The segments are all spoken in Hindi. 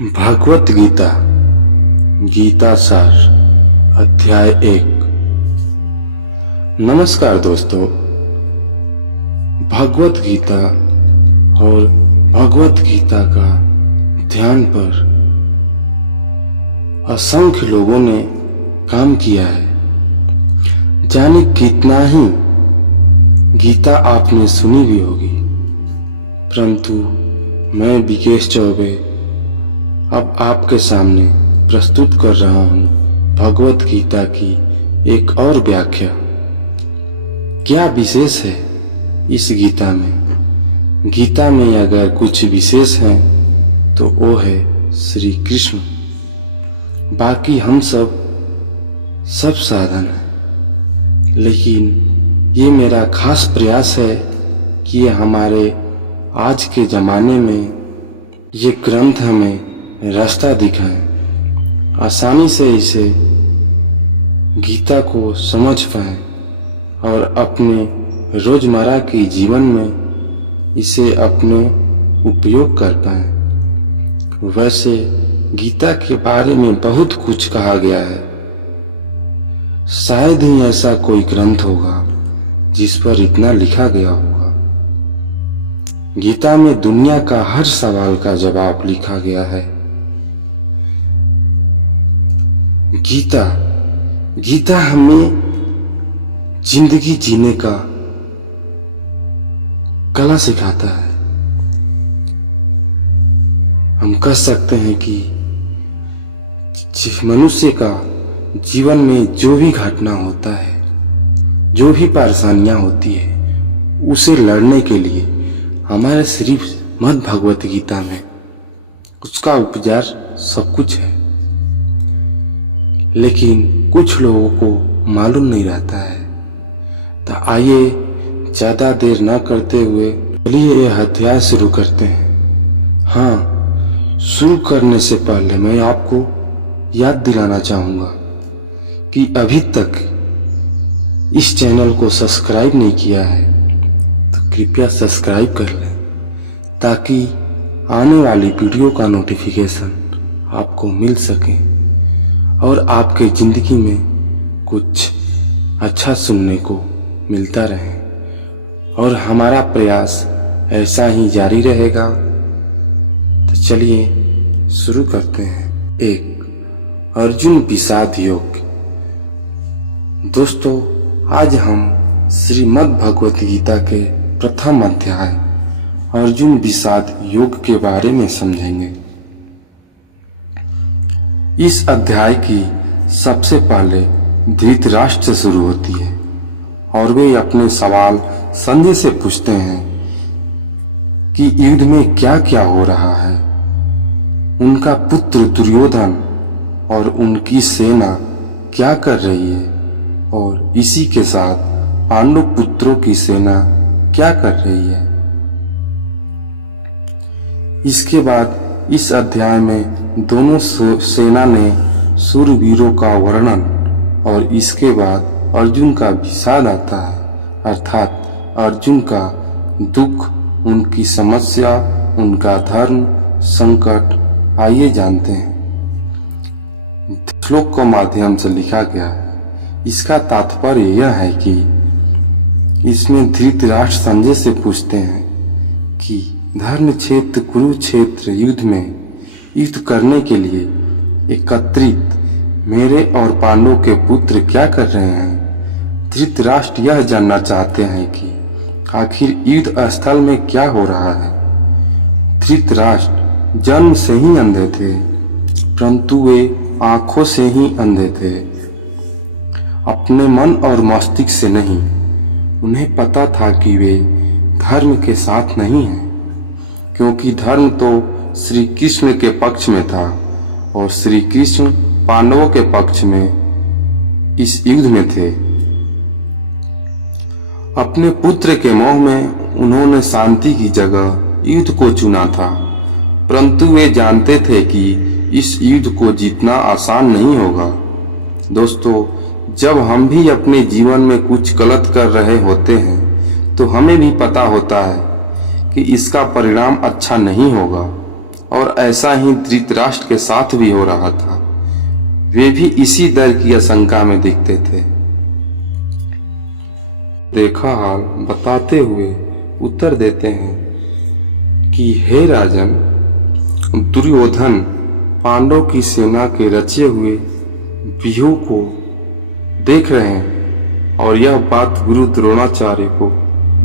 भागवत गीता गीता सार अध्याय 1। नमस्कार दोस्तों, भगवत गीता और भगवत गीता का ध्यान पर असंख्य लोगों ने काम किया है। जाने कितना ही गीता आपने सुनी भी होगी, परंतु मैं विकेश चौबे अब आपके सामने प्रस्तुत कर रहा हूँ भगवत गीता की एक और व्याख्या। क्या विशेष है इस गीता में? गीता में अगर कुछ विशेष है तो वो है श्री कृष्ण। बाकी हम सब साधन है, लेकिन ये मेरा खास प्रयास है कि ये हमारे आज के जमाने में ये ग्रंथ हमें रास्ता दिखाएं, आसानी से इसे गीता को समझ पाएं और अपने रोजमर्रा के जीवन में इसे अपने उपयोग कर पाएं। वैसे गीता के बारे में बहुत कुछ कहा गया है, शायद ही ऐसा कोई ग्रंथ होगा जिस पर इतना लिखा गया होगा। गीता में दुनिया का हर सवाल का जवाब लिखा गया है। गीता हमें जिंदगी जीने का कला सिखाता है। हम कह सकते हैं कि मनुष्य का जीवन में जो भी घटना होता है, जो भी परेशानियां होती है, उसे लड़ने के लिए हमारे श्री मद् भगवत गीता में उसका उपचार सब कुछ है। लेकिन कुछ लोगों को मालूम नहीं रहता है। तो आइए ज्यादा देर न करते हुए चलिए यह अध्याय शुरू करते हैं। हाँ, शुरू करने से पहले मैं आपको याद दिलाना चाहूंगा कि अभी तक इस चैनल को सब्सक्राइब नहीं किया है तो कृपया सब्सक्राइब कर लें, ताकि आने वाली वीडियो का नोटिफिकेशन आपको मिल सके और आपके जिंदगी में कुछ अच्छा सुनने को मिलता रहे। और हमारा प्रयास ऐसा ही जारी रहेगा। तो चलिए शुरू करते हैं। 1, अर्जुन विषाद योग। दोस्तों, आज हम श्रीमद् भगवत गीता के प्रथम अध्याय अर्जुन विषाद योग के बारे में समझेंगे। इस अध्याय की सबसे पहले धृतराष्ट्र से शुरू होती है और वे अपने सवाल संजय से पूछते हैं कि युद्ध में क्या क्या हो रहा है। उनका पुत्र दुर्योधन और उनकी सेना क्या कर रही है, और इसी के साथ पांडु पुत्रों की सेना क्या कर रही है। इसके बाद इस अध्याय में दोनों सेना ने शूरवीरों का वर्णन और इसके बाद अर्जुन का विषाद आता है, अर्थात अर्जुन का दुख, उनकी समस्या, उनका धर्म संकट। आइए जानते हैं। श्लोक के माध्यम से लिखा गया है। इसका तात्पर्य यह है कि इसमें धृतराष्ट्र संजय से पूछते हैं कि धर्म क्षेत्र कुरुक्षेत्र युद्ध में युद्ध करने के लिए एकत्रित मेरे और पांडवों के पुत्र क्या कर रहे हैं। धृतराष्ट्र यह जानना चाहते हैं कि आखिर युद्ध स्थल में क्या हो रहा है। धृतराष्ट्र जन्म से ही अंधे थे, परंतु वे आंखों से ही अंधे थे, अपने मन और मस्तिष्क से नहीं। उन्हें पता था कि वे धर्म के साथ नहीं हैं, क्योंकि धर्म तो श्री कृष्ण के पक्ष में था और श्री कृष्ण पांडवों के पक्ष में इस युद्ध में थे। अपने पुत्र के मोह में उन्होंने शांति की जगह युद्ध को चुना था, परंतु वे जानते थे कि इस युद्ध को जीतना आसान नहीं होगा। दोस्तों, जब हम भी अपने जीवन में कुछ गलत कर रहे होते हैं तो हमें भी पता होता है कि इसका परिणाम अच्छा नहीं होगा, और ऐसा ही धृतराष्ट्र के साथ भी हो रहा था। वे भी इसी डर की आशंका में दिखते थे। देखा हाल बताते हुए उत्तर देते हैं कि हे राजन, दुर्योधन पांडव की सेना के रचे हुए व्यूह को देख रहे हैं और यह बात गुरु द्रोणाचार्य को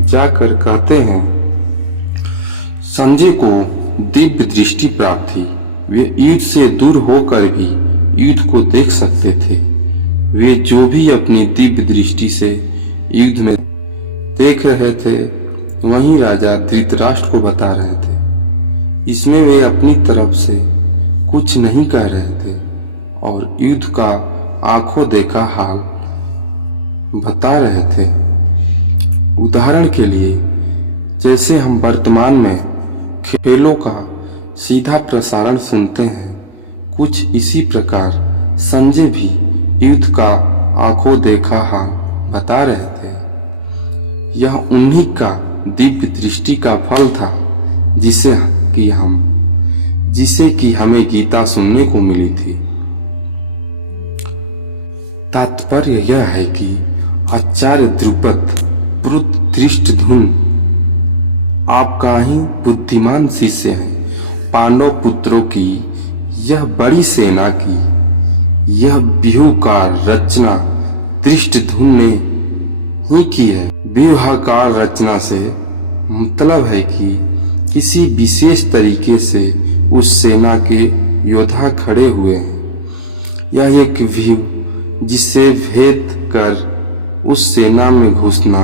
जाकर कहते हैं। संजय को दिव्य दृष्टि प्राप्त थी। वे युद्ध से दूर होकर भी युद्ध को देख सकते थे। वे जो भी अपनी दिव्य दृष्टि से युद्ध में देख रहे थे वहीं राजा धृतराष्ट्र को बता रहे थे। इसमें वे अपनी तरफ से कुछ नहीं कह रहे थे और युद्ध का आंखों देखा हाल बता रहे थे। उदाहरण के लिए जैसे हम वर्तमान में खेलों का सीधा प्रसारण सुनते हैं, कुछ इसी प्रकार संजय भी युद्ध का आंखों देखा हाल बता रहे थे। यह उन्हीं का दिव्य दृष्टि का फल था जिसे कि हमें गीता सुनने को मिली थी। तात्पर्य यह है कि आचार्य द्रुपद पुत्र धृष्टद्युम्न आपका ही बुद्धिमान शिष्य है। पांडव पुत्रों की यह बड़ी सेना की यह व्यूह का रचना धृष्टद्युम्न ने ही की है। व्यूहाकार रचना से मतलब है कि किसी विशेष तरीके से उस सेना के योद्धा खड़े हुए हैं। यह एक व्यूह जिसे भेद कर उस सेना में घुसना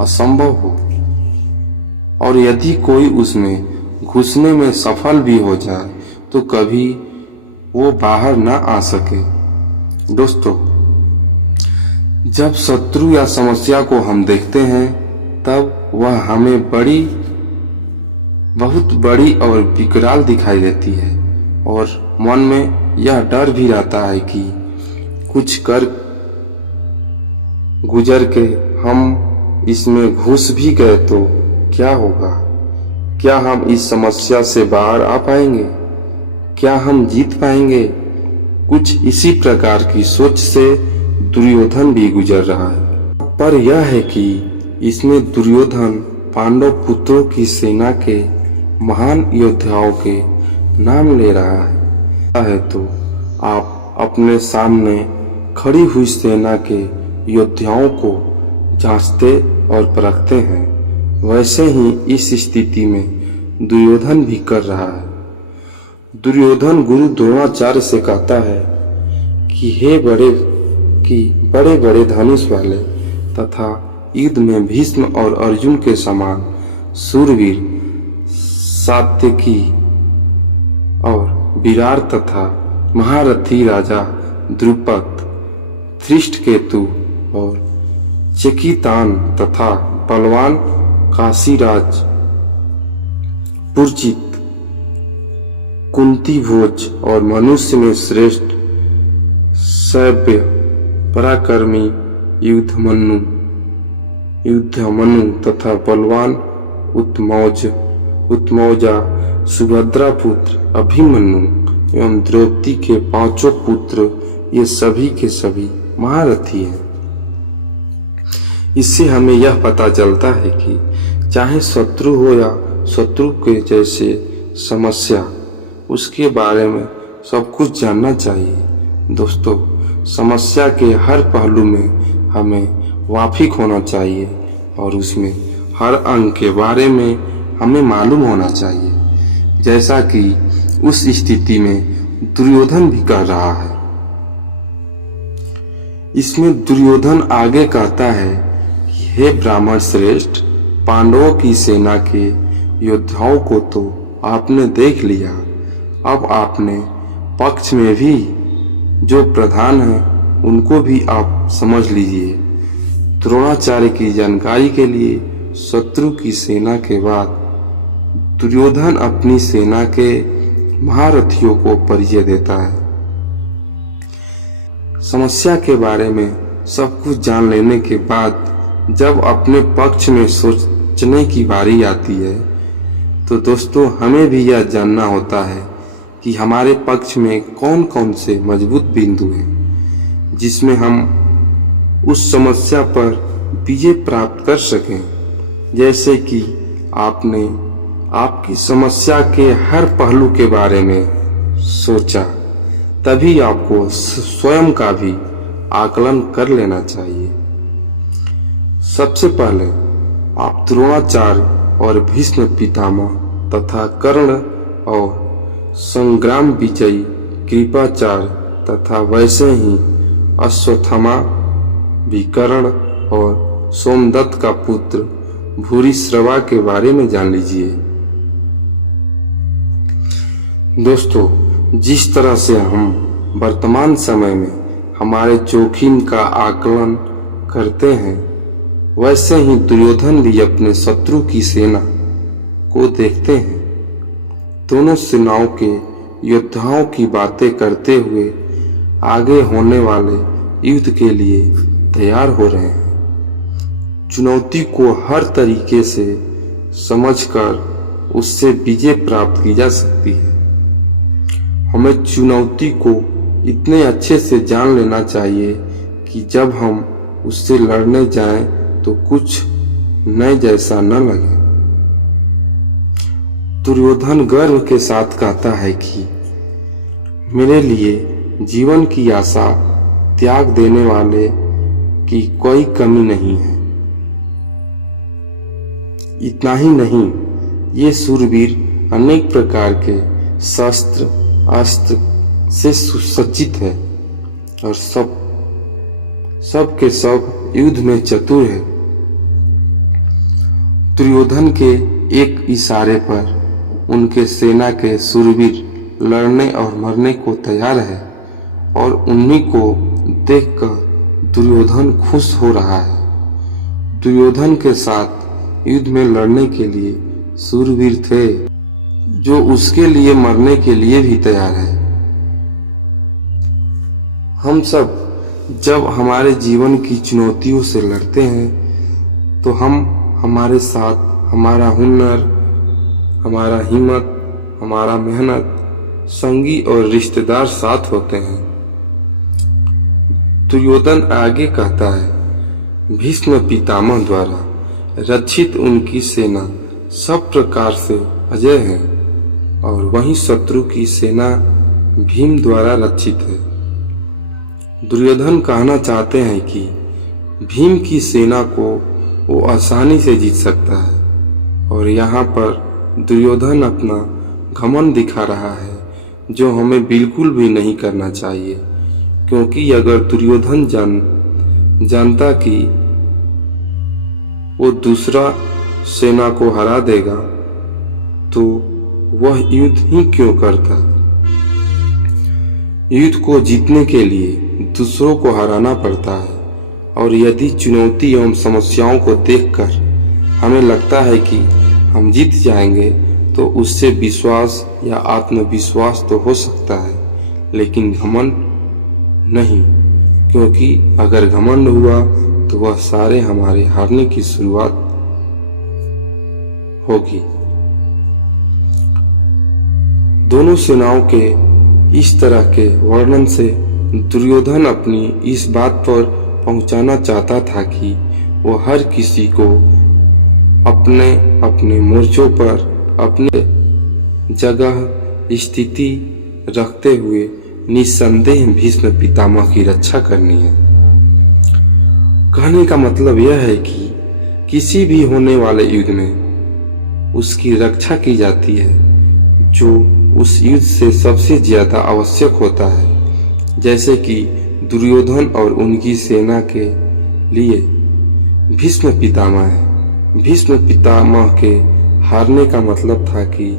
असंभव हो और यदि कोई उसमें घुसने में सफल भी हो जाए तो कभी वो बाहर ना आ सके। दोस्तों, जब शत्रु या समस्या को हम देखते हैं तब वह हमें बहुत बड़ी और विकराल दिखाई देती है और मन में यह डर भी रहता है कि कुछ कर गुजर के हम इसमें घुस भी गए तो क्या होगा? क्या हम इस समस्या से बाहर आ पाएंगे? क्या हम जीत पाएंगे? कुछ इसी प्रकार की सोच से दुर्योधन भी गुजर रहा है। पर यह है कि इसमें दुर्योधन पांडव पुत्रों की सेना के महान योद्धाओं के नाम ले रहा है तो आप अपने सामने खड़ी हुई सेना के योद्धाओं को जांचते और परखते हैं। वैसे ही इस स्थिति में दुर्योधन भी कर रहा है। दुर्योधन गुरु द्रोणाचार्य से कहता है कि बड़े बड़े धनुष वाले तथा युद्ध में भीष्म और अर्जुन के समान सूरवीर सात्यकी और विराट तथा महारथी राजा द्रुपद, धृष्टकेतु और चेकितान तथा बलवान काशीराज, पुरजित, कुंती भोज और मनुष्य में श्रेष्ठ सभ्य पराक्रमी युद्धमनु तथा बलवान उत्मौजा, सुभद्रा पुत्र अभिमन्यु एवं द्रौपदी के 5 पुत्र, ये सभी के सभी महारथी हैं। इससे हमें यह पता चलता है कि चाहे शत्रु हो या शत्रु के जैसे समस्या, उसके बारे में सब कुछ जानना चाहिए। दोस्तों, समस्या के हर पहलू में हमें वाकिफ होना चाहिए और उसमें हर अंग के बारे में हमें मालूम होना चाहिए, जैसा कि उस स्थिति में दुर्योधन भी कर रहा है। इसमें दुर्योधन आगे कहता है कि हे ब्राह्मण श्रेष्ठ, पांडवों की सेना के योद्धाओं को तो आपने देख लिया, अब आपने पक्ष में भी जो प्रधान हैं उनको भी आप समझ लीजिए। द्रोणाचार्य की जानकारी के लिए शत्रु की सेना के बाद दुर्योधन अपनी सेना के महारथियों को परिचय देता है। समस्या के बारे में सब कुछ जान लेने के बाद जब अपने पक्ष में सोचने की बारी आती है तो दोस्तों हमें भी यह जानना होता है कि हमारे पक्ष में कौन कौन से मजबूत बिंदु हैं जिसमें हम उस समस्या पर विजय प्राप्त कर सकें। जैसे कि आपने आपकी समस्या के हर पहलू के बारे में सोचा, तभी आपको स्वयं का भी आकलन कर लेना चाहिए। सबसे पहले आप द्रोणाचार्य और भीष्म पितामह तथा कर्ण और संग्राम विजयी कृपाचार्य तथा वैसे ही अश्वत्थामा विकर्ण और सोमदत्त का पुत्र भूरिश्रवा के बारे में जान लीजिए। दोस्तों, जिस तरह से हम वर्तमान समय में हमारे जोखिम का आकलन करते हैं, वैसे ही दुर्योधन भी अपने शत्रु की सेना को देखते हैं। दोनों सेनाओं के योद्धाओं की बातें करते हुए आगे होने वाले युद्ध के लिए तैयार हो रहे हैं। चुनौती को हर तरीके से समझकर उससे विजय प्राप्त की जा सकती है। हमें चुनौती को इतने अच्छे से जान लेना चाहिए कि जब हम उससे लड़ने जाएं तो कुछ नए जैसा न लगे। दुर्योधन गर्व के साथ कहता है कि मेरे लिए जीवन की आशा त्याग देने वाले की कोई कमी नहीं है। इतना ही नहीं, ये शूरवीर अनेक प्रकार के शस्त्र अस्त्र से सुसज्जित है और सब के सब युद्ध में चतुर है। दुर्योधन के एक इशारे पर उनके सेना के शूरवीर लड़ने और मरने को तैयार है और उन्हीं को देखकर दुर्योधन खुश हो रहा है। दुर्योधन के साथ युद्ध में लड़ने के लिए शूरवीर थे जो उसके लिए मरने के लिए भी तैयार है। हम सब जब हमारे जीवन की चुनौतियों से लड़ते हैं तो हम हमारे साथ हमारा हुनर, हमारा हिम्मत, हमारा मेहनत, संगी और रिश्तेदार साथ होते हैं। दुर्योधन आगे कहता है, भीष्म पितामह द्वारा रक्षित उनकी सेना सब प्रकार से अजय है और वहीं शत्रु की सेना भीम द्वारा रक्षित है। दुर्योधन कहना चाहते हैं कि भीम की सेना को वो आसानी से जीत सकता है और यहाँ पर दुर्योधन अपना घमंड दिखा रहा है, जो हमें बिल्कुल भी नहीं करना चाहिए। क्योंकि अगर दुर्योधन जानता कि वो दूसरा सेना को हरा देगा तो वह युद्ध ही क्यों करता। युद्ध को जीतने के लिए दूसरों को हराना पड़ता है और यदि चुनौती एवं समस्याओं को देखकर हमें लगता है कि हम जीत जाएंगे तो उससे विश्वास या आत्मविश्वास तो हो सकता है, लेकिन घमंड नहीं। क्योंकि अगर घमंड हुआ तो वह सारे हमारे हारने की शुरुआत होगी। दोनों सेनाओं के इस तरह के वर्णन से दुर्योधन अपनी इस बात पर पहुंचाना चाहता था कि वो हर किसी को अपने अपने मोर्चों पर अपने जगह स्थिति रखते हुए निस्संदेह भीष्म पितामह की रक्षा करनी है। कहने का मतलब यह है कि किसी भी होने वाले युद्ध में उसकी रक्षा की जाती है जो उस युद्ध से सबसे ज्यादा आवश्यक होता है। जैसे कि दुर्योधन और उनकी सेना के लिए भीष्म पितामह है। भीष्म पितामह के हारने का मतलब था कि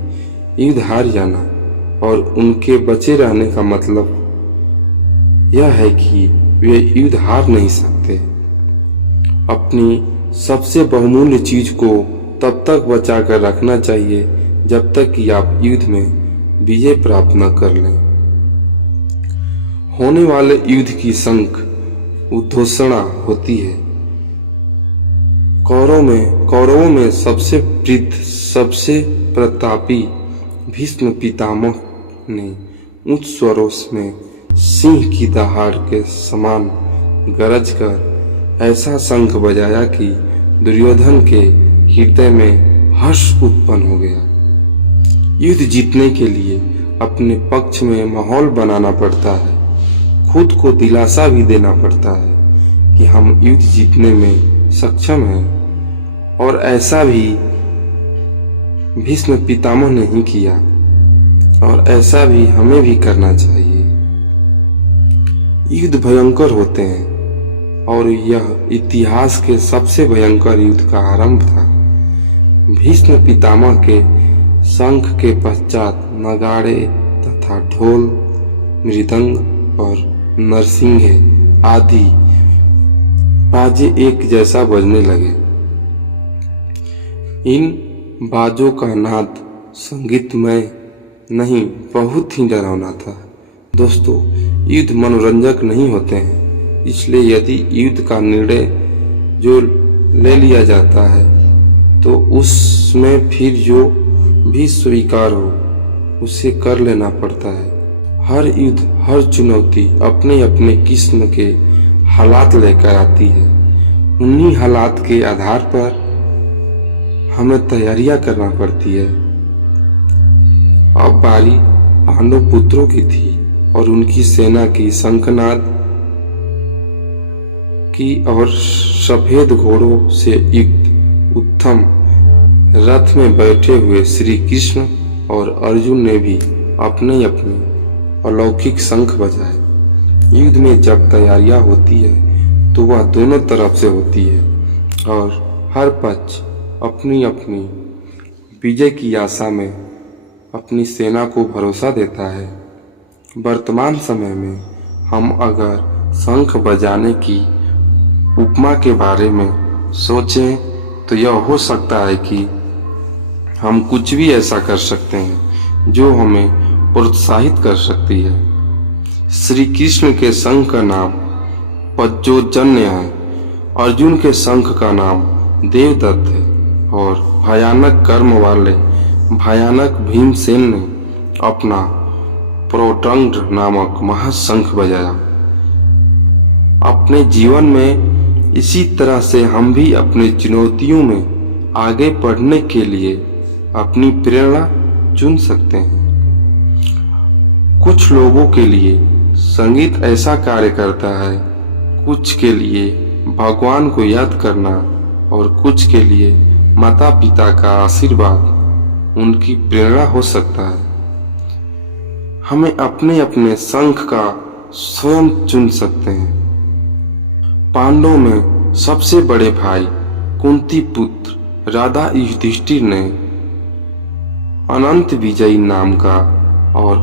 युद्ध हार जाना और उनके बचे रहने का मतलब यह है कि वे युद्ध हार नहीं सकते। अपनी सबसे बहुमूल्य चीज को तब तक बचा कर रखना चाहिए जब तक कि आप युद्ध में विजय प्राप्त न कर लें। होने वाले युद्ध की शंख उद्घोषणा होती है। कौरवों में सबसे वृद्ध सबसे प्रतापी भीष्म पितामह ने उच्च स्वरों में सिंह की दहाड़ के समान गरज कर ऐसा शंख बजाया कि दुर्योधन के हृदय में हर्ष उत्पन्न हो गया। युद्ध जीतने के लिए अपने पक्ष में माहौल बनाना पड़ता है, खुद को दिलासा भी देना पड़ता है कि हम युद्ध जीतने में सक्षम हैं, और ऐसा भी भीष्म पितामह ने ही किया और ऐसा भी हमें भी करना चाहिए। युद्ध भयंकर होते हैं और यह इतिहास के सबसे भयंकर युद्ध का आरंभ था। भीष्म पितामह के शंख के पश्चात नगाड़े तथा ढोल, मृदंग और नरसिंगे आदि बाजे एक जैसा बजने लगे। इन बाजों का नाद संगीतमय नहीं, बहुत ही डरावना था। दोस्तों, युद्ध मनोरंजक नहीं होते हैं, इसलिए यदि युद्ध का निर्णय जो ले लिया जाता है तो उसमें फिर जो भी स्वीकार हो उसे कर लेना पड़ता है। हर युद्ध, हर चुनौती अपने अपने किस्म के हालात लेकर आती है। उन्हीं हालात के आधार पर हमें तैयारियां करना पड़ती है। अब बारी पांडव पुत्रों की थी और उनकी सेना की शंखनाद की और सफेद घोड़ों से युक्त उत्तम रथ में बैठे हुए श्री कृष्ण और अर्जुन ने भी अपने अपने अलौकिक शंख बजाए। युद्ध में जब तैयारियां होती है तो वह दोनों तरफ से होती है और हर पक्ष अपनी अपनी विजय की आशा में अपनी सेना को भरोसा देता है। वर्तमान समय में हम अगर शंख बजाने की उपमा के बारे में सोचें तो यह हो सकता है कि हम कुछ भी ऐसा कर सकते हैं जो हमें प्रोत्साहित कर सकती है। श्री कृष्ण के शंख का नाम पज्योजन्य है, अर्जुन के शंख का नाम देवदत्त है और भयानक कर्म वाले भयानक भीमसेन ने अपना प्रोटंड नामक महाशंख बजाया। अपने जीवन में इसी तरह से हम भी अपनी चुनौतियों में आगे बढ़ने के लिए अपनी प्रेरणा चुन सकते हैं। कुछ लोगों के लिए संगीत ऐसा कार्य करता है, कुछ के लिए भगवान को याद करना और कुछ के लिए माता पिता का आशीर्वाद उनकी प्रेरणा हो सकता है। हमें अपने अपने शंख का स्वयं चुन सकते हैं। पांडवों में सबसे बड़े भाई कुंती पुत्र राधा युधिष्ठिर ने अनंत विजयी नाम का और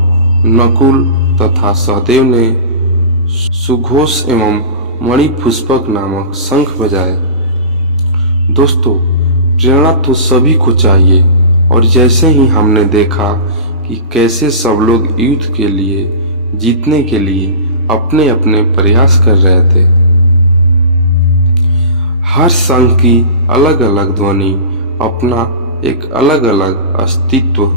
नकुल तथा सहदेव ने सुघोष एवं मणिपुष्पक नामक शंख बजाए। दोस्तों, प्रेरणा तो सभी को चाहिए और जैसे ही हमने देखा कि कैसे सब लोग युद्ध के लिए जीतने के लिए अपने अपने प्रयास कर रहे थे। हर शंख की अलग अलग ध्वनि अपना एक अलग अलग अस्तित्व,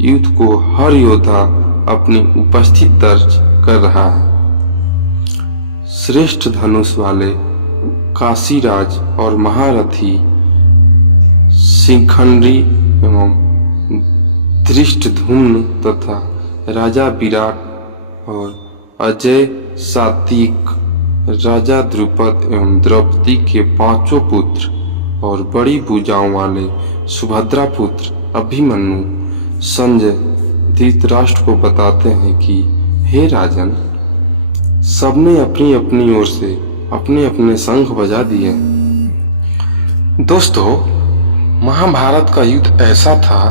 युद्ध को हर योद्धा अपनी उपस्थिति दर्ज कर रहा है। श्रेष्ठ धनुष वाले काशीराज और महारथी शिखंडी एवं धृष्टद्युम्न तथा राजा विराट और अजय सात्विक, राजा द्रुपद एवं द्रौपदी के पांचों पुत्र और बड़ी भुजाओं वाले सुभद्रा पुत्र अभिमन्यु संजय धृतराष्ट्र को बताते हैं कि हे राजन, सबने अपनी अपनी ओर से अपने अपने शंख बजा दिए। दोस्तों, महाभारत का युद्ध ऐसा था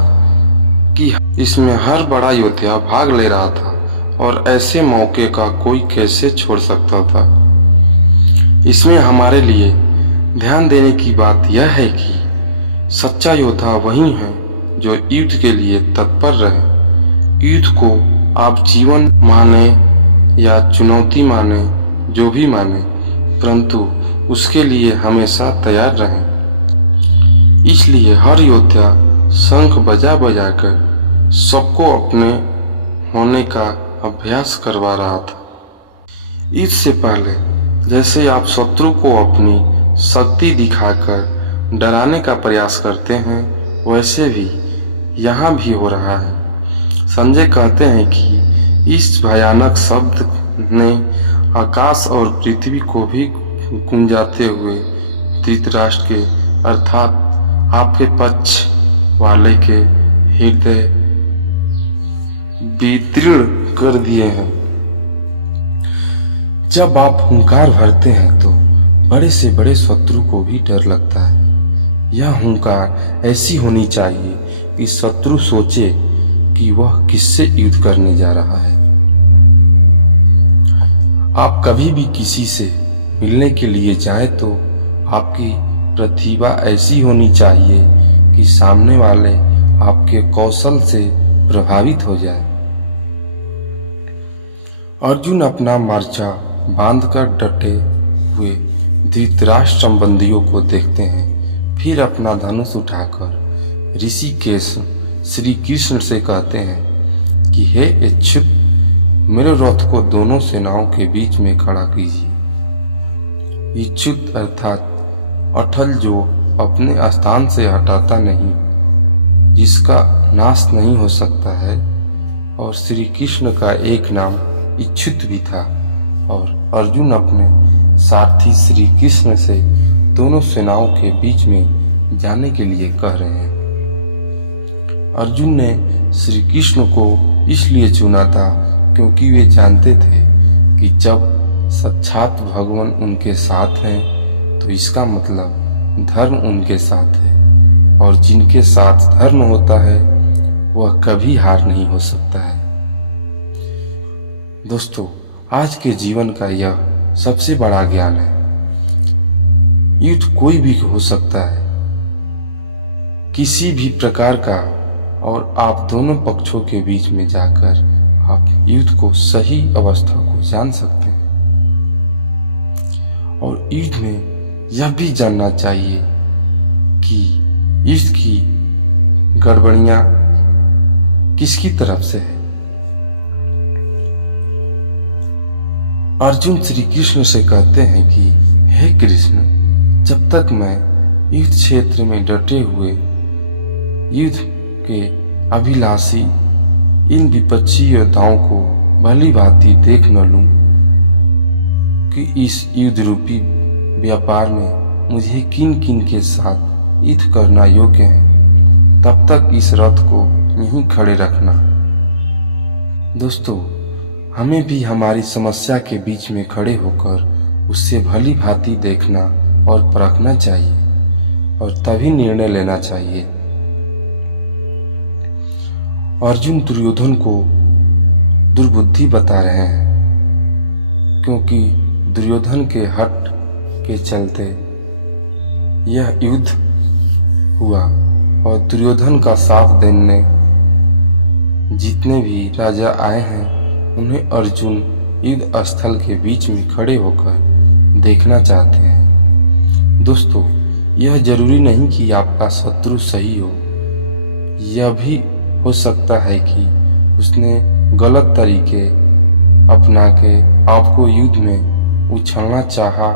कि इसमें हर बड़ा योद्धा भाग ले रहा था और ऐसे मौके का कोई कैसे छोड़ सकता था। इसमें हमारे लिए ध्यान देने की बात यह है कि सच्चा योद्धा वही है जो युद्ध के लिए तत्पर रहे। युद्ध को आप जीवन माने या चुनौती माने, जो भी माने, परंतु उसके लिए हमेशा तैयार रहें। इसलिए हर योद्धा शंख बजा बजाकर सबको अपने होने का अभ्यास करवा रहा था। इससे पहले जैसे आप शत्रु को अपनी शक्ति दिखाकर डराने का प्रयास करते हैं, वैसे भी यहाँ भी हो रहा है। संजय कहते हैं कि इस भयानक शब्द ने आकाश और पृथ्वी को भी गुंजाते हुए धृतराष्ट्र के अर्थात आपके पक्ष वाले के हृदय विदीर्ण कर दिए हैं। जब आप हुंकार भरते हैं तो बड़े से बड़े शत्रु को भी डर लगता है। यह हुंकार ऐसी होनी चाहिए कि शत्रु सोचे कि वह किससे युद्ध करने जा रहा है। आप कभी भी किसी से मिलने के लिए जाएं तो आपकी प्रतिभा ऐसी होनी चाहिए कि सामने वाले आपके कौशल से प्रभावित हो जाए। अर्जुन अपना मोर्चा बांधकर डटे हुए धृतराष्ट्र संबंधियों को देखते हैं। फिर अपना धनुष उठाकर ऋषिकेश श्री कृष्ण से कहते हैं कि हे इच्छुक, मेरे रथ को दोनों सेनाओं के बीच में खड़ा कीजिए। इच्छुक अर्थात अटल, जो अपने स्थान से हटाता नहीं, जिसका नाश नहीं हो सकता है। और श्री कृष्ण का एक नाम इच्छुत भी था। और अर्जुन अपने सारथी श्री कृष्ण से दोनों सेनाओं के बीच में जाने के लिए कह रहे हैं। अर्जुन ने श्री कृष्ण को इसलिए चुना था क्योंकि वे जानते थे कि जब साक्षात भगवान उनके साथ हैं तो इसका मतलब धर्म उनके साथ है, और जिनके साथ धर्म होता है वह कभी हार नहीं हो सकता है। दोस्तों, आज के जीवन का यह सबसे बड़ा ज्ञान है। युद्ध कोई भी हो सकता है, किसी भी प्रकार का, और आप दोनों पक्षों के बीच में जाकर आप युद्ध को सही अवस्था को जान सकते हैं। और युद्ध में यह भी जानना चाहिए कि युद्ध की गड़बड़ियां किसकी तरफ से है। अर्जुन श्री कृष्ण से कहते हैं कि हे कृष्ण, जब तक मैं युद्ध क्षेत्र में डटे हुए युद्ध के अभिलाषी इन विपक्षी योद्धाओं को भली भांति देख न लूं कि इस युद्ध रूपी व्यापार में मुझे किन किन के साथ युद्ध करना योग्य है, तब तक इस रथ को यहीं खड़े रखना। दोस्तों, हमें भी हमारी समस्या के बीच में खड़े होकर उससे भली भांति देखना और परखना चाहिए, और तभी निर्णय लेना चाहिए। अर्जुन दुर्योधन को दुर्बुद्धि बता रहे हैं, क्योंकि दुर्योधन के हट के चलते यह युद्ध हुआ, और दुर्योधन का साथ देने जितने भी राजा आए हैं उन्हें अर्जुन युद्ध स्थल के बीच में खड़े होकर देखना चाहते हैं। दोस्तों, यह जरूरी नहीं कि आपका शत्रु सही हो, यह भी हो सकता है कि उसने गलत तरीके अपना के आपको युद्ध में उछलना चाहा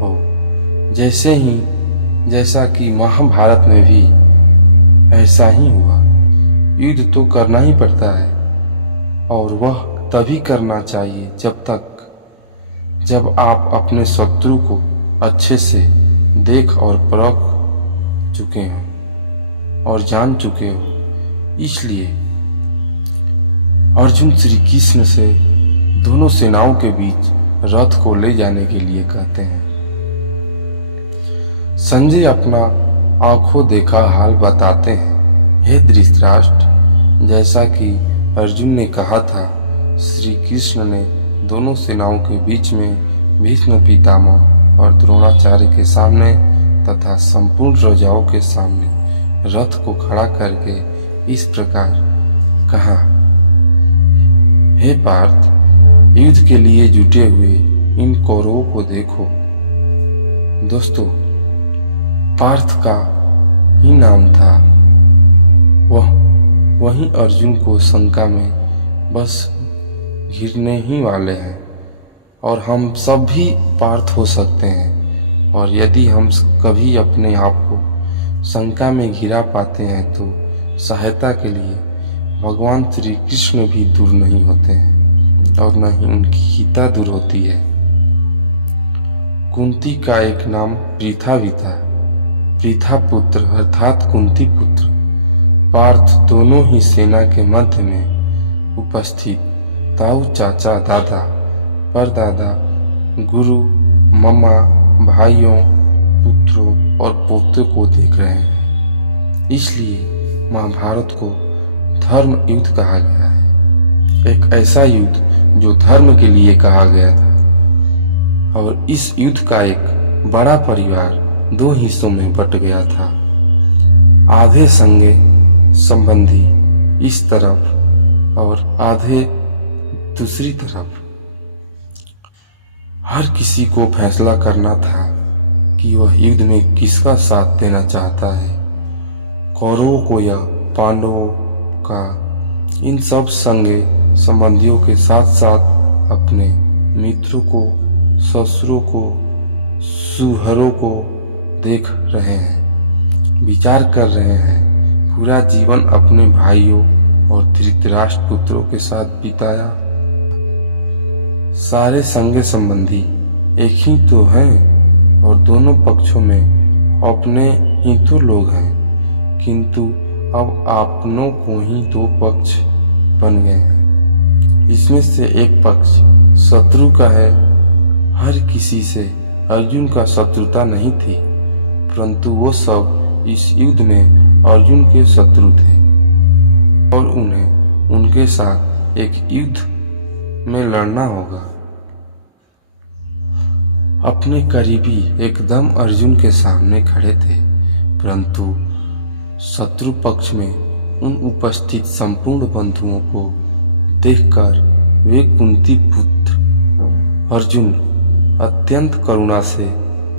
हो। जैसा कि महाभारत में भी ऐसा ही हुआ। युद्ध तो करना ही पड़ता है, और वह तभी करना चाहिए जब आप अपने शत्रु को अच्छे से देख और परख चुके हो और जान चुके हो। इसलिए अर्जुन श्री कृष्ण से दोनों सेनाओं के बीच रथ को ले जाने के लिए कहते हैं। संजय अपना आंखों देखा हाल बताते हैं। हे धृतराष्ट्र, जैसा कि अर्जुन ने कहा था, श्री कृष्ण ने दोनों सेनाओं के बीच में भीष्म पितामह और द्रोणाचार्य के सामने तथा संपूर्ण राजाओं के सामने रथ को खड़ा करके इस प्रकार कहा, हे पार्थ, युद्ध के लिए जुटे हुए इन कौरवों को देखो। दोस्तों, पार्थ का ही नाम था वहीं अर्जुन को शंका में बस घिरने ही वाले हैं और हम सब भी पार्थ हो सकते हैं। और यदि हम कभी अपने आप को शंका में घिरा पाते हैं तो सहायता के लिए भगवान श्री कृष्ण भी दूर नहीं होते हैं और न ही उनकी गीता दूर होती है। कुंती का एक नाम पृथा भी था। पृथा पुत्र अर्थात कुंती पुत्र पार्थ दोनों ही सेना के मध्य में उपस्थित ताऊ, चाचा, दादा, परदादा, गुरु, मम्मा, भाइयों, पुत्रों और पोतों को देख रहे हैं। इसलिए महाभारत को धर्म युद्ध कहा गया है, एक ऐसा युद्ध जो धर्म के लिए कहा गया था। और इस युद्ध का एक बड़ा परिवार दो हिस्सों में बट गया था। आधे संगे संबंधी इस तरफ और आधे दूसरी तरफ। हर किसी को फैसला करना था कि वह युद्ध में किसका साथ देना चाहता है, कौरवों को या पांडवों का। इन सब संगे संबंधियों के साथ साथ अपने मित्रों को, ससुरों को, सुहरों को देख रहे हैं, विचार कर रहे हैं। पूरा जीवन अपने भाइयों और धृतराष्ट्र पुत्रों के साथ बिताया। सारे संगे संबंधी एक ही तो हैं और दोनों पक्षों में अपने ही तो लोग हैं, किंतु अब आपनों को ही दो पक्ष बन गए हैं। इसमें से एक पक्ष शत्रु का है। हर किसी से अर्जुन का शत्रुता नहीं थी, परंतु वो सब इस युद्ध में अर्जुन के शत्रु थे और उन्हें उनके साथ एक युद्ध में लड़ना होगा। अपने करीबी एकदम अर्जुन के सामने खड़े थे, परंतु शत्रु पक्ष में उन उपस्थित संपूर्ण बंधुओं को देखकर वे कुंती पुत्र अर्जुन अत्यंत करुणा से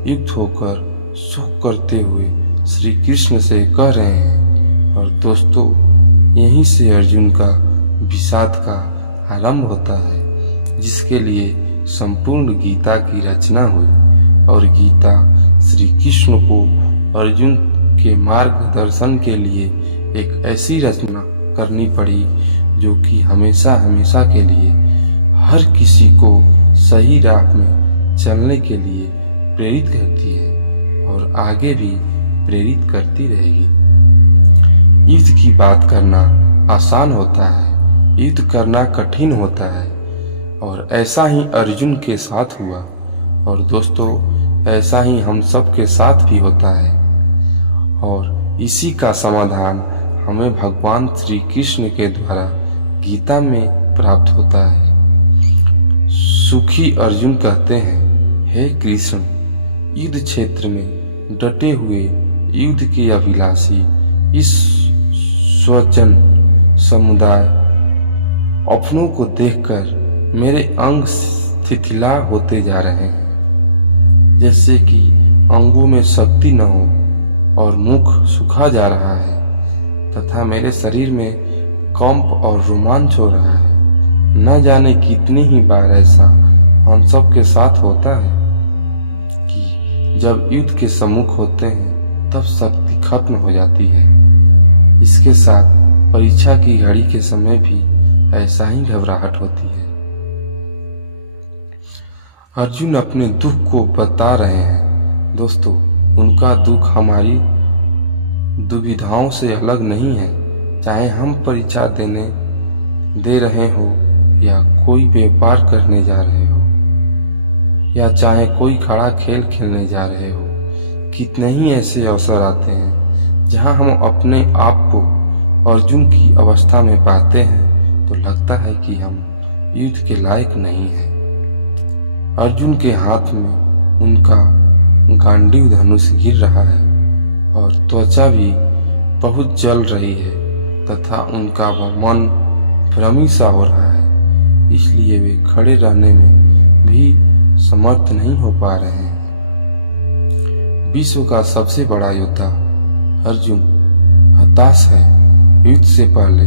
युक्त होकर शोक करते हुए श्री कृष्ण से कह रहे हैं। और दोस्तों, यहीं से अर्जुन का विषाद का आरंभ होता है, जिसके लिए संपूर्ण गीता की रचना हुई। और गीता श्री कृष्ण को अर्जुन के मार्गदर्शन के लिए एक ऐसी रचना करनी पड़ी जो कि हमेशा हमेशा के लिए हर किसी को सही राह में चलने के लिए प्रेरित करती है और आगे भी प्रेरित करती रहेगी। युद्ध की बात करना आसान होता है, युद्ध करना कठिन होता है और ऐसा ही अर्जुन के साथ हुआ। और दोस्तों, ऐसा ही हम सब के साथ भी होता है और इसी का समाधान हमें भगवान श्री कृष्ण के द्वारा गीता में प्राप्त होता है। सुखी अर्जुन कहते हैं, हे कृष्ण, युद्ध क्षेत्र में डटे हुए युद्ध के अभिलाषी इस स्वजन समुदाय अपनों को देखकर मेरे अंग शिथिला होते जा रहे हैं, जैसे कि अंगों में शक्ति न हो और मुख सूखा जा रहा है तथा मेरे शरीर में कंप और रोमांच हो रहा है। न जाने कितनी ही बार ऐसा हम सब के साथ होता है कि जब युद्ध के सम्मुख होते हैं तब शक्ति खत्म हो जाती है। इसके साथ परीक्षा की घड़ी के समय भी ऐसा ही घबराहट होती है। अर्जुन अपने दुख को बता रहे हैं। दोस्तों, उनका दुख हमारी दुविधाओं से अलग नहीं है। चाहे हम परीक्षा देने दे रहे हो या कोई व्यापार करने जा रहे हो या चाहे कोई खड़ा खेल खेलने जा रहे हो, कितने ही ऐसे अवसर आते हैं जहां हम अपने आप को अर्जुन की अवस्था में पाते हैं तो लगता है कि हम युद्ध के लायक नहीं हैं। अर्जुन के हाथ में उनका गांडीव धनुष गिर रहा है और त्वचा भी बहुत जल रही है तथा उनका वह मन भ्रमी सा हो रहा है, इसलिए वे खड़े रहने में भी समर्थ नहीं हो पा रहे हैं। विश्व का सबसे बड़ा योद्धा अर्जुन हताश है युद्ध से पहले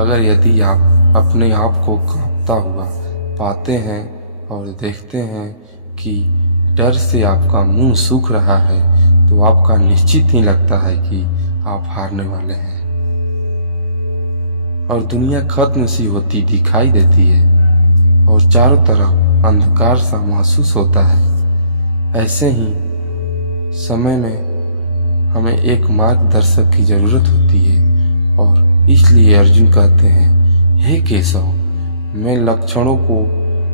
अगर यदि आप अपने आप को कांपता हुआ पाते हैं और देखते हैं कि डर से आपका मुंह सूख रहा है, तो आपका निश्चित ही लगता है कि आप हारने वाले हैं और दुनिया खत्म सी होती दिखाई देती है और चारों तरफ अंधकार सा महसूस होता है। ऐसे ही समय में हमें एक मार्गदर्शक की जरूरत होती है और इसलिए अर्जुन कहते हैं, हे केशव, मैं लक्षणों को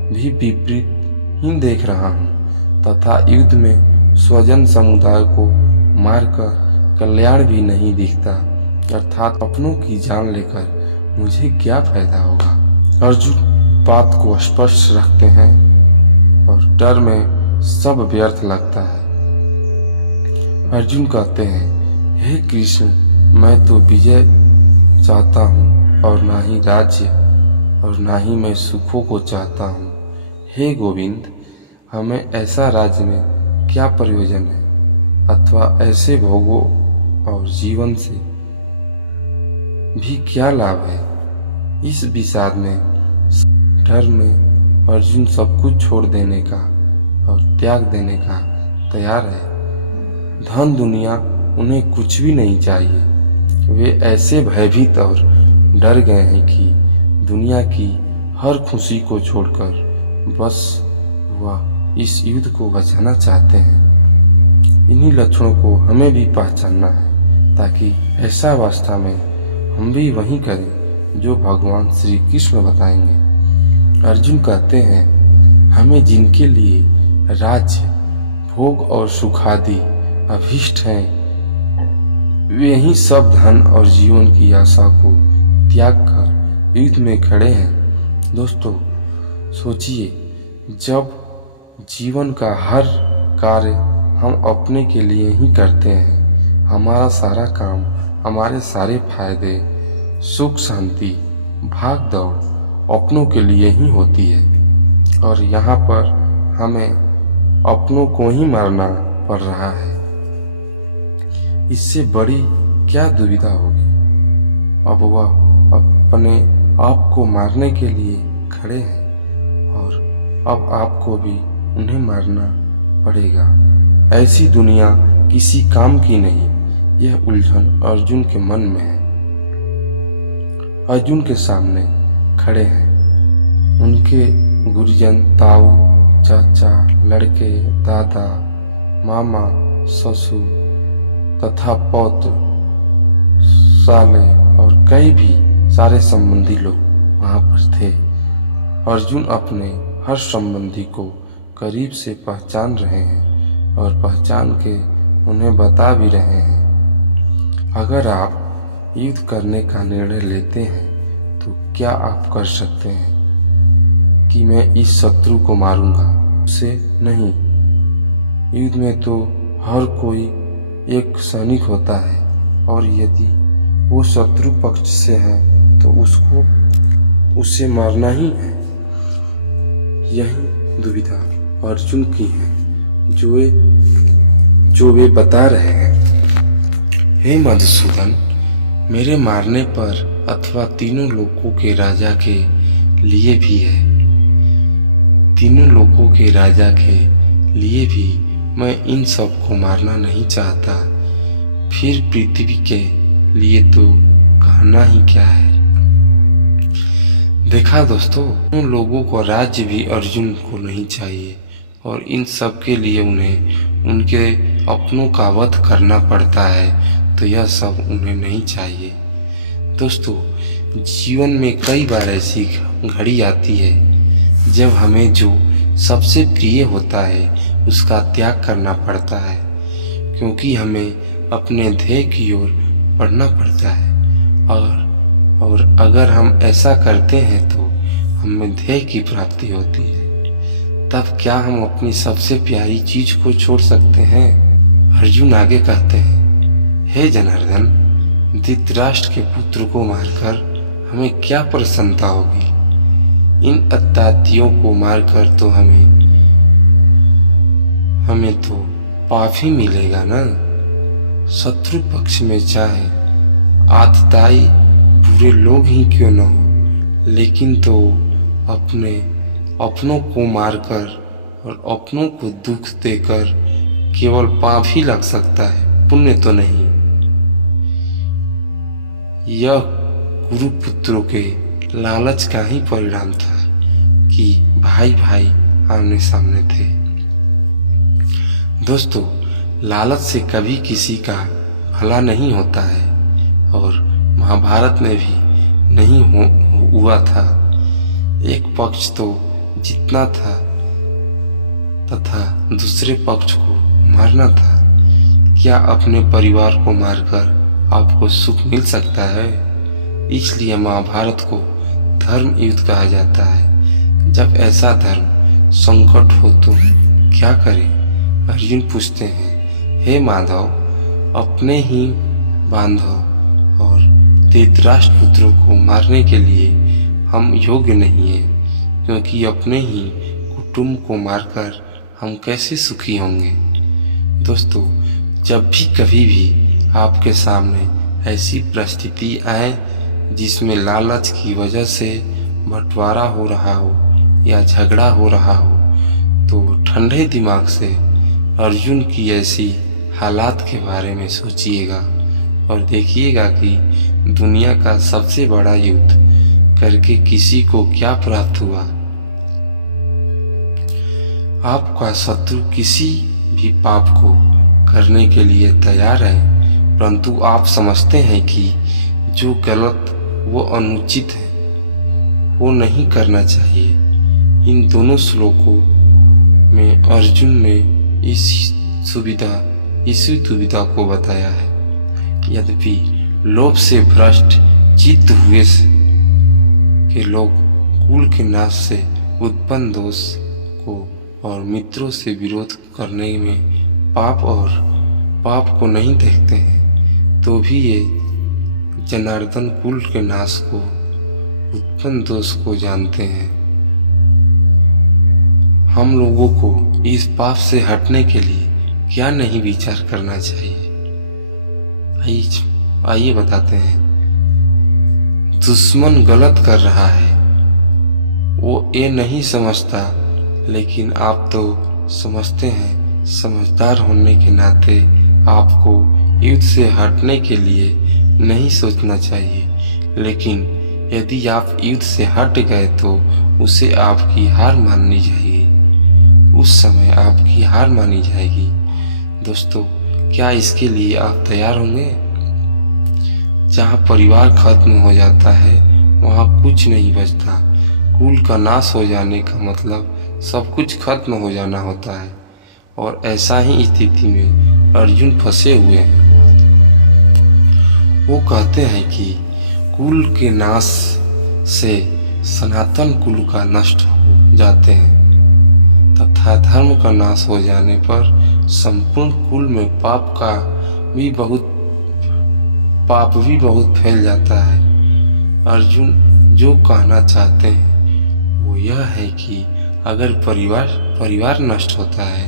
भी विपरीत ही देख रहा हूँ तथा युद्ध में स्वजन समुदाय को मारकर कल्याण भी नहीं दिखता, अर्थात अपनों की जान लेकर मुझे क्या फायदा होगा। अर्जुन बात को स्पष्ट रखते हैं और डर में सब व्यर्थ लगता है। अर्जुन कहते हैं, हे कृष्ण, मैं तो विजय चाहता हूँ और ना ही राज्य और ना ही मैं सुखों को चाहता हूँ। हे गोविंद, हमें ऐसा राज्य में क्या प्रयोजन है अथवा ऐसे भोगों और जीवन से भी क्या लाभ है। इस विषाद में, डर में अर्जुन सब कुछ छोड़ देने का और त्याग देने का तैयार है। धन दुनिया उन्हें कुछ भी नहीं चाहिए। वे ऐसे भयभीत और डर गए हैं कि दुनिया की हर खुशी को छोड़कर बस वह इस युद्ध को बचाना चाहते हैं। इन्हीं लक्षणों को हमें भी पहचानना है ताकि ऐसा अवस्था में हम भी वही करें जो भगवान श्री कृष्ण बताएंगे। अर्जुन कहते हैं, हमें जिनके लिए राज्य, भोग और सुखादि अभीष्ट हैं, वे ही सब धन और जीवन की आशा को त्याग कर युद्ध में खड़े हैं। दोस्तों, सोचिए, जब जीवन का हर कार्य हम अपने के लिए ही करते हैं, हमारा सारा काम, हमारे सारे फायदे, सुख शांति, भाग दौड़ अपनों के लिए ही होती है और यहाँ पर हमें अपनों को ही मारना पड़ रहा है। इससे बड़ी क्या दुविधा होगी। अब वह अपने आप को मारने के लिए खड़े हैं और अब आपको भी उन्हें मारना पड़ेगा। ऐसी दुनिया किसी काम की नहीं। यह उलझन अर्जुन के मन में है। अर्जुन के सामने खड़े हैं उनके गुरुजन, ताऊ, चाचा, लड़के, दादा, मामा, ससुर तथा पौत्र, साले और कई भी सारे संबंधी लोग वहां पर थे। अर्जुन अपने हर संबंधी को करीब से पहचान रहे हैं और पहचान के उन्हें बता भी रहे हैं। अगर आप युद्ध करने का निर्णय लेते हैं तो क्या आप कर सकते हैं कि मैं इस शत्रु को मारूंगा, उसे नहीं। युद्ध में तो हर कोई एक सैनिक होता है और यदि वो शत्रु पक्ष से है तो उसे मारना ही है। यही दुविधा अर्जुन की है जो वे बता रहे हैं। हे मधुसूदन, मेरे मारने पर अथवा तीनों लोकों के राजा के लिए भी है, तीनों लोकों के राजा के लिए भी मैं इन सब को मारना नहीं चाहता। फिर पृथ्वी के लिए तो कहना ही क्या है। देखा दोस्तों, उन लोगों को राज्य भी अर्जुन को नहीं चाहिए और इन सब के लिए उन्हें उनके अपनों का वध करना पड़ता है, तो यह सब उन्हें नहीं चाहिए। दोस्तों, जीवन में कई बार ऐसी घड़ी आती है जब हमें जो सबसे प्रिय होता है उसका त्याग करना पड़ता है, क्योंकि हमें अपने ध्येय की ओर बढ़ना पड़ता है और अगर हम ऐसा करते हैं तो हमें ध्येय की प्राप्ति होती है। तब क्या हम अपनी सबसे प्यारी चीज को छोड़ सकते हैं? अर्जुन आगे कहते हैं, हे जनार्दन, धृतराष्ट्र के पुत्र को मारकर हमें क्या प्रसन्नता होगी? इन अत्यातियों को मारकर तो हमें तो पाप ही मिलेगा ना। शत्रु पक्ष में चाहे आतताई बुरे लोग ही क्यों न हो, लेकिन तो अपनों को मारकर और अपनों को दुख देकर केवल पाप ही लग सकता है, पुण्य तो नहीं। यह कुरुपुत्रों के लालच का ही परिणाम था कि भाई भाई आमने सामने थे। दोस्तों, लालच से कभी किसी का भला नहीं होता है और महाभारत में भी नहीं हुआ था। एक पक्ष तो जीतना था तथा दूसरे पक्ष को मारना था। क्या अपने परिवार को मारकर आपको सुख मिल सकता है? इसलिए महाभारत को धर्म युद्ध कहा जाता है। जब ऐसा धर्म संकट हो तो क्या करें? अर्जुन पूछते हैं, हे माधव, अपने ही बांधव और धृतराष्ट्र पुत्रों को मारने के लिए हम योग्य नहीं हैं, क्योंकि अपने ही कुटुंब को मारकर हम कैसे सुखी होंगे। दोस्तों, जब भी कभी भी आपके सामने ऐसी परिस्थिति आए जिसमें लालच की वजह से बंटवारा हो रहा हो या झगड़ा हो रहा हो, तो ठंडे दिमाग से अर्जुन की ऐसी हालात के बारे में सोचिएगा और देखिएगा कि दुनिया का सबसे बड़ा युद्ध करके किसी को क्या प्राप्त हुआ। आपका शत्रु किसी भी पाप को करने के लिए तैयार है, परंतु आप समझते हैं कि जो गलत, वो अनुचित है, वो नहीं करना चाहिए। इन दोनों श्लोकों में अर्जुन ने इसी दुविधा को बताया है। यद्यपि लोभ से भ्रष्ट चित्त हुए के लोग कुल के नाश से उत्पन्न दोष को और मित्रों से विरोध करने में पाप को नहीं देखते हैं, तो भी ये जनार्दन कुल के नाश को, उत्पन्न दोष को जानते हैं। हम लोगों को इस पाप से हटने के लिए क्या नहीं विचार करना चाहिए? आइए बताते हैं। दुश्मन गलत कर रहा है, वो ये नहीं समझता, लेकिन आप तो समझते हैं। समझदार होने के नाते आपको युद्ध से हटने के लिए नहीं सोचना चाहिए, लेकिन यदि आप युद्ध से हट गए तो उसे आपकी हार माननी जाएगी। उस समय आपकी हार मानी जाएगी। दोस्तों, क्या इसके लिए आप तैयार होंगे? जहाँ परिवार खत्म हो जाता है वहाँ कुछ नहीं बचता। कुल का नाश हो जाने का मतलब सब कुछ खत्म हो जाना होता है, और ऐसा ही स्थिति में अर्जुन फंसे हुए हैं। वो कहते हैं कि कुल के नाश से सनातन कुल का नष्ट हो जाते हैं तथा धर्म का नाश हो जाने पर संपूर्ण कुल में पाप भी बहुत फैल जाता है। अर्जुन जो कहना चाहते हैं वो यह है कि अगर परिवार नष्ट होता है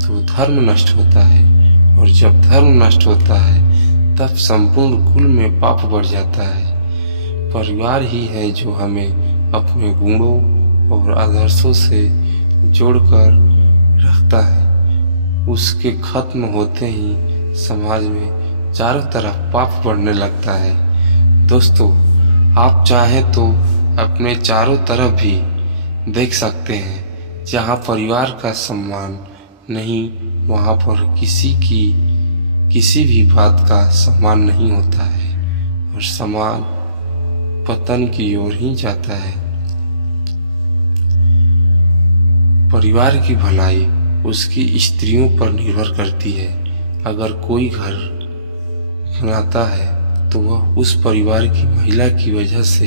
तो धर्म नष्ट होता है, और जब धर्म नष्ट होता है तब संपूर्ण कुल में पाप बढ़ जाता है। परिवार ही है जो हमें अपने गुणों और आदर्शों से जोड़कर रखता है। उसके खत्म होते ही समाज में चारों तरफ पाप बढ़ने लगता है। दोस्तों, आप चाहें तो अपने चारों तरफ भी देख सकते हैं। जहाँ परिवार का सम्मान नहीं, वहाँ पर किसी भी बात का सम्मान नहीं होता है और समाज पतन की ओर ही जाता है। परिवार की भलाई उसकी स्त्रियों पर निर्भर करती है। अगर कोई घर बनाता है तो वह उस परिवार की महिला की वजह से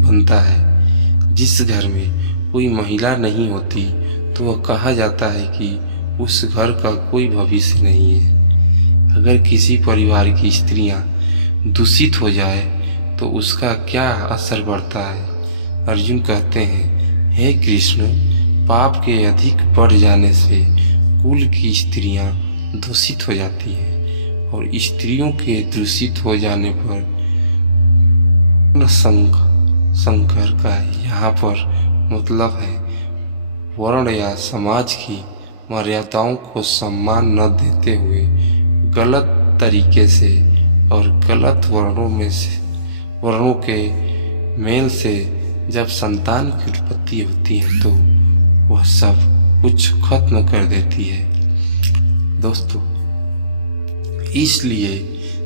बनता है। जिस घर में कोई महिला नहीं होती तो वह कहा जाता है कि उस घर का कोई भविष्य नहीं है। अगर किसी परिवार की स्त्रियां दूषित हो जाए तो उसका क्या असर पड़ता है? अर्जुन कहते हैं, हे कृष्ण, पाप के अधिक बढ़ जाने से कुल की स्त्रियां दूषित हो जाती हैं, और स्त्रियों के दूषित हो जाने पर शंकर का यहाँ पर मतलब है वर्ण या समाज की मर्यादाओं को सम्मान न देते हुए गलत तरीके से और गलत वर्णों के मेल से जब संतान की उत्पत्ति होती है तो वह सब कुछ खत्म कर देती है। दोस्तों, इसलिए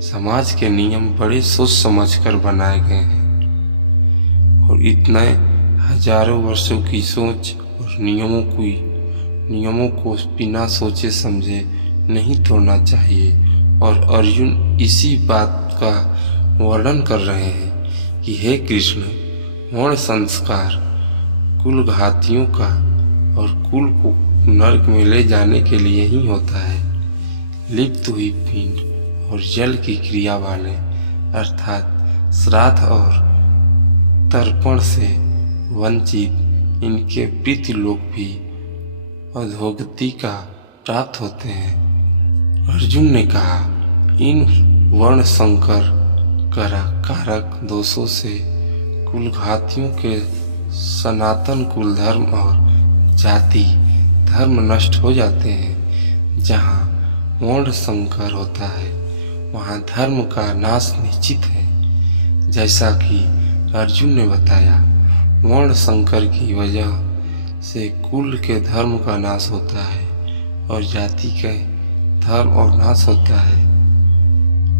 समाज के नियम बड़े सोच समझ कर बनाए गए हैं और इतने हजारों वर्षों की सोच और नियमों को बिना सोचे समझे नहीं तोड़ना चाहिए। और अर्जुन इसी बात का वर्णन कर रहे हैं कि हे कृष्ण, वर्ण संस्कार कुलघातियों का और कुल को नरक में ले जाने के लिए ही होता है। लिप्त हुई पिंड और जल की क्रिया वाले अर्थात श्राद्ध और तर्पण से वंचित इनके पितृ लोग भी अधोगति का प्राप्त होते हैं। अर्जुन ने कहा, इन वर्ण संकर कारक दोषों से कुलघातियों के सनातन कुल धर्म और जाति धर्म नष्ट हो जाते हैं। जहाँ वर्ण संकर होता है वहाँ धर्म का नाश निश्चित है। जैसा कि अर्जुन ने बताया, वर्ण संकर की वजह से कुल के धर्म का नाश होता है और जाति के धर्म और नाश होता है।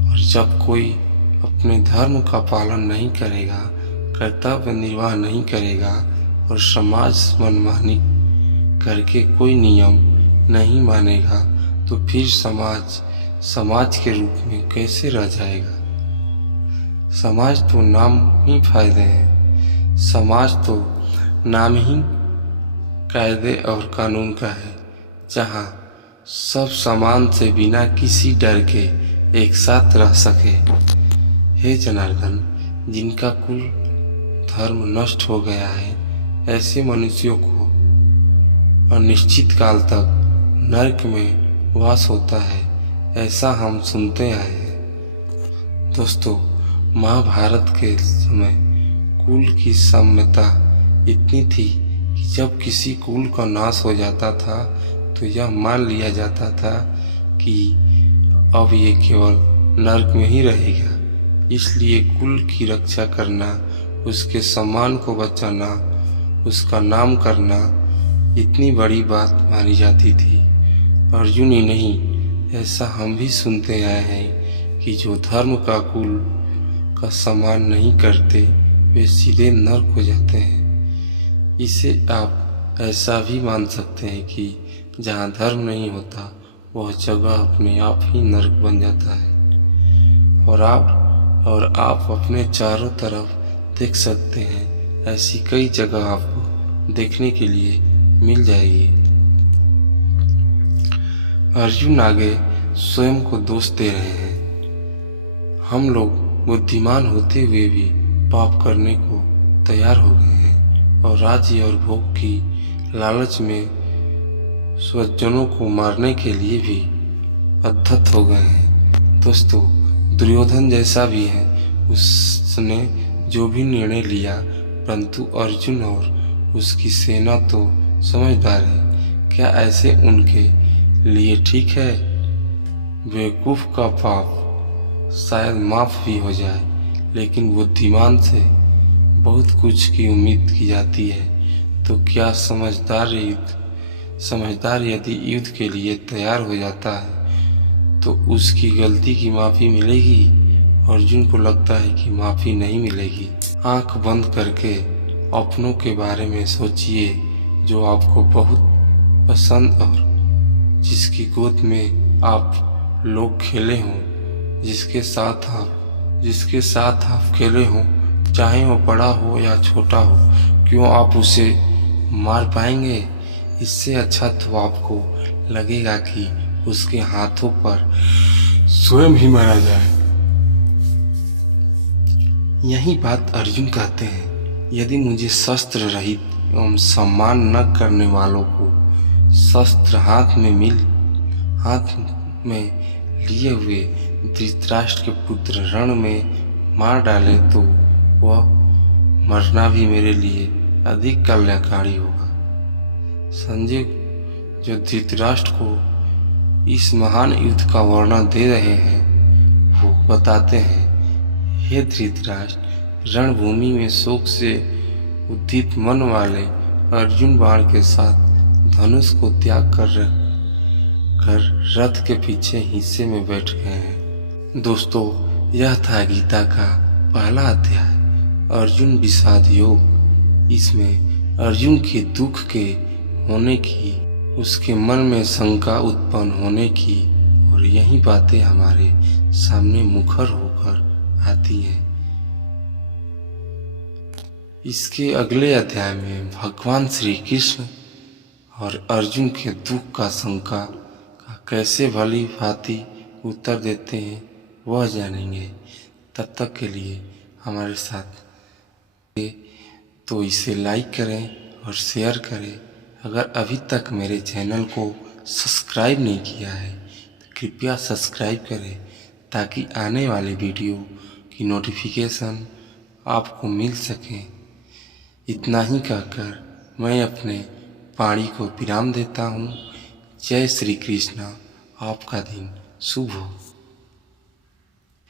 और जब कोई अपने धर्म का पालन नहीं करेगा, कर्तव्य निर्वाह नहीं करेगा और समाज मनमानी करके कोई नियम नहीं मानेगा तो फिर समाज के रूप में कैसे रह जाएगा। समाज तो नाम ही फायदे हैं। समाज तो नाम ही कायदे और कानून का है, जहाँ सब समान से बिना किसी डर के एक साथ रह सके। हे जनार्दन, जिनका कुल धर्म नष्ट हो गया है, ऐसे मनुष्यों को अनिश्चित काल तक नरक में वास होता है, ऐसा हम सुनते आए हैं। दोस्तों, महाभारत के समय कुल की साम्यता इतनी थी कि जब किसी कुल का नाश हो जाता था तो यह मान लिया जाता था कि अब ये केवल नरक में ही रहेगा। इसलिए कुल की रक्षा करना, उसके सम्मान को बचाना, उसका नाम करना इतनी बड़ी बात मानी जाती थी। अर्जुन ही नहीं, ऐसा हम भी सुनते आए हैं कि जो धर्म का कुल का सम्मान नहीं करते वे सीधे नरक हो जाते हैं। इसे आप ऐसा भी मान सकते हैं कि जहाँ धर्म नहीं होता वह जगह अपने आप ही नरक बन जाता है। और आप अपने चारों तरफ देख सकते हैं, ऐसी कई जगह आपको देखने के लिए मिल जाएगी। अर्जुन आगे स्वयं को दोष दे रहे हैं। हम लोग बुद्धिमान होते हुए भी पाप करने को तैयार हो गए हैं और राज्य और भोग की लालच में स्वजनों को मारने के लिए भी अद्धत हो गए हैं। दोस्तों, दुर्योधन जैसा भी है, उसने जो भी निर्णय लिया, परंतु अर्जुन और उसकी सेना तो समझदार है। क्या ऐसे उनके लिए ठीक है? बेवकूफ का पाप शायद माफ भी हो जाए, लेकिन बुद्धिमान से बहुत कुछ की उम्मीद की जाती है। तो क्या समझदार यदि युद्ध के लिए तैयार हो जाता है तो उसकी गलती की माफ़ी मिलेगी? अर्जुन को लगता है कि माफ़ी नहीं मिलेगी। आंख बंद करके अपनों के बारे में सोचिए जो आपको बहुत पसंद और जिसकी गोद में आप लोग खेले हों, जिसके साथ आप खेले हों, चाहे वो बड़ा हो या छोटा हो। क्यों आप उसे मार पाएंगे? इससे अच्छा तो आपको लगेगा कि उसके हाथों पर स्वयं ही मारा जाए। यही बात अर्जुन कहते हैं। यदि मुझे शस्त्र रहित एवं सम्मान न करने वालों को शस्त्र हाथ में लिए हुए धृतराष्ट्र के पुत्र रण में मार डाले तो वह मरना भी मेरे लिए अधिक कल्याणकारी होगा। संजय जो धृतराष्ट्र को इस महान युद्ध का वर्णन दे रहे हैं वो बताते हैं, हे धृतराष्ट्र, रणभूमि में शोक से उद्दीत मन वाले अर्जुन बाण के साथ धनुष को त्याग कर रथ के पीछे हिस्से में बैठ गए हैं। दोस्तों, यह था गीता का पहला अध्याय, अर्जुन विषाद योग। इसमें अर्जुन के दुख के होने की, उसके मन में शंका उत्पन्न होने की और यही बातें हमारे सामने मुखर होकर आती हैं। इसके अगले अध्याय में भगवान श्री कृष्ण और अर्जुन के दुख का शंका का कैसे भली भांति उत्तर देते हैं वह जानेंगे। तब तक के लिए हमारे साथ तो इसे लाइक करें और शेयर करें। अगर अभी तक मेरे चैनल को सब्सक्राइब नहीं किया है तो कृपया सब्सक्राइब करें ताकि आने वाले वीडियो की नोटिफिकेशन आपको मिल सके। इतना ही कहकर मैं अपने वाणी को विराम देता हूँ। जय श्री कृष्ण। आपका दिन शुभ हो।